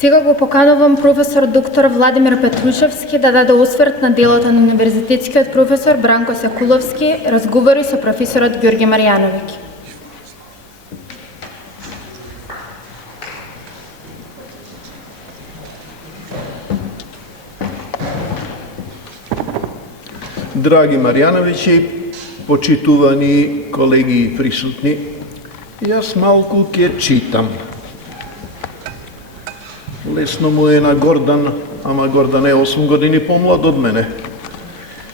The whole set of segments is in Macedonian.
Сега го поканувам професор доктор Владимир Петрушевски да даде осврт на делото на универзитетскиот професор Бранко Секуловски, разговори со професорот Ѓорѓе Маријановиќ. Драги Маријановиќи, почитувани колеги и присутни, јас малку ќе читам. Лесно му е на Гордан, ама Гордан е 8 години помлад од мене.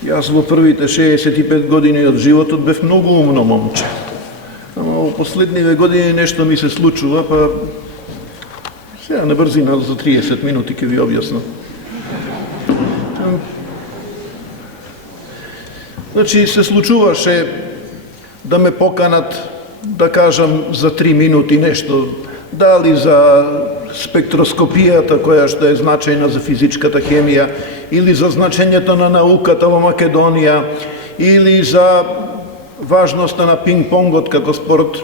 Јас во првите 65 години од животот бев многу умно момче. Ама во последниве години нешто ми се случува, па сега на брзина за 30 минути ќе ви објаснам. Значи, се случуваше да ме поканат, да кажам, за 3 минути нешто, дали за спектроскопијата, која што е значајна за физичката хемија, или за значењето на науката во Македонија, или за важноста на пинг-понгот како спорт.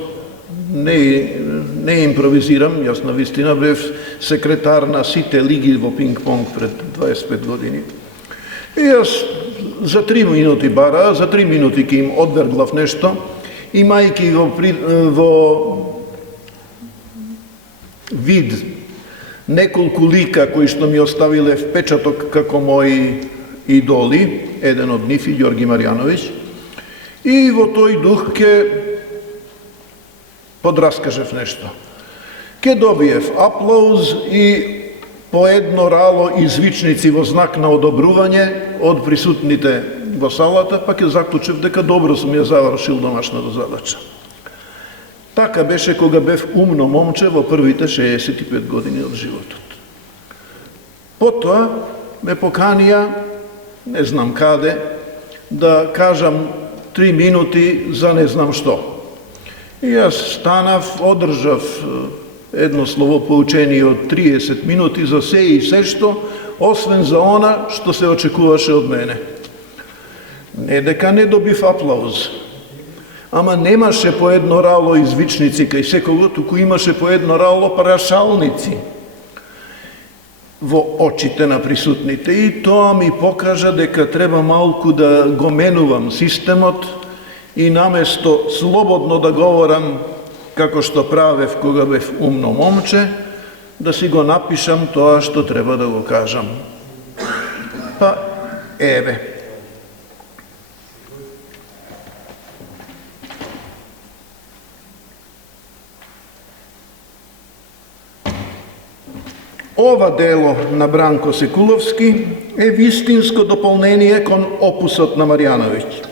Не импровизирам, јас навистина бев секретар на сите лиги во пинг-понг пред 25 години. И јас за 3 минути бара, за 3 минути ќе им одверглав нешто, имајќи во вид неколку лика кои што ми оставиле впечаток како мои идоли, еден од нив и Ѓорѓе Маријановиќ, и во тој дух ќе подраскажев нешто. Ке добиев аплауз и по едно рало извичници во знак на одобрување од присутните во салата, па ќе заклучев дека добро сум ја завршил домашната задача. Така беше кога бев умно момче во првите 65 години од животот. Потоа ме поканија, не знам каде, да кажам 3 минути за не знам што. И јас станав, одржав едно словопоучение од 30 минути за се и се што, освен за она што се очекуваше од мене. Не дека не добив аплауз, ама немаше по едно рало извичници кај секого, туку имаше по едно рало прашалници во очите на присутните. И тоа ми покажа дека треба малку да го менувам системот и наместо слободно да говорам како што правев кога бев умно момче, да си го напишам тоа што треба да го кажам. Па, еве. Ова дело на Бранко Секуловски е вистинско дополнение кон опусот на Маријановиќ.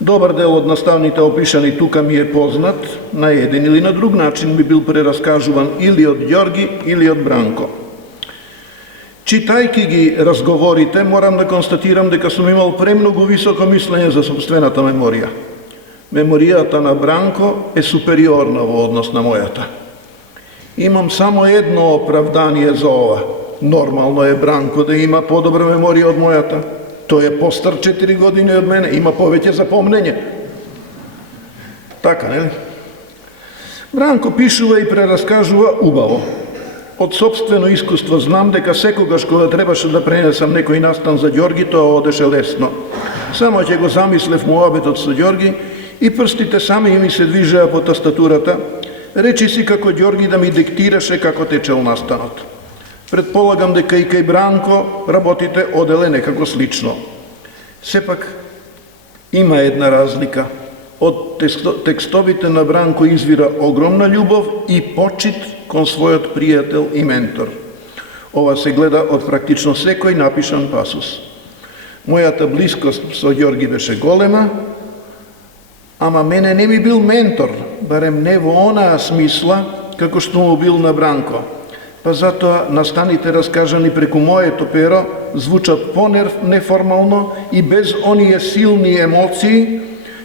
Добар дел од наставните опишани тука ми е познат, на еден или на друг начин би бил прераскажуван или од Ѓорги или од Бранко. Читајки ги разговорите, морам да констатирам дека сум имал премногу високо мислење за собствената меморија. Меморијата на Бранко е супериорна во однос на мојата. Имам само едно оправдание за ова. Нормално е Бранко да има подобра меморија од мојата. Тој е постар 4 години од мене, има повеќе запомнење. Така, нели? Бранко пишува и прераскажува убаво. Од собствено искуство знам дека секогаш кога требаше да пренесам некој настан за Ѓорги, тоа одеше лесно. Само ќе го замислев муабетот со Ѓорги и прстите сами ми се движеа по тастатурата, речи си како Ѓорги да ми диктираше како течел настанот. Предполагам дека и кај Бранко работите оделе некако слично. Сепак има една разлика. Од текстовите на Бранко извира огромна љубов и почит кон својот пријател и ментор. Ова се гледа од практично секој напишан пасус. Мојата блискост со Ѓорги беше голема, ама мене не ми бил ментор, барем не во онаа смисла како што му бил на Бранко. Па затоа настаните раскажани преку моето перо звучат по-неформално и без оние силни емоции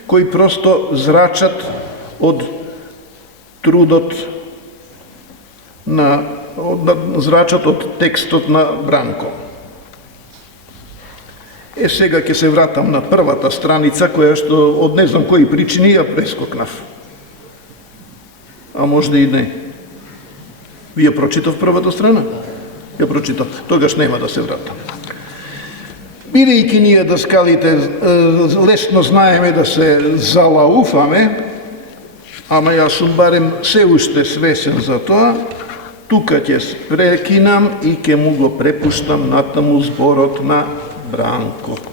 кои просто зрачат од трудот зрачат од текстот на Бранко. Сега ќе се вратам на првата страница која што од не знам кои причини ја прескокнав. А можда и не. Ви ја прочитав првата страна? Ја прочитав. Тогаш нема да се вратам. Бидејќи ние даскалите лесно знаеме да се залауфаме, ама јас сум барем се уште свесен за тоа, тука ќе прекинам и ќе му го препуштам натаму зборот на Бранко.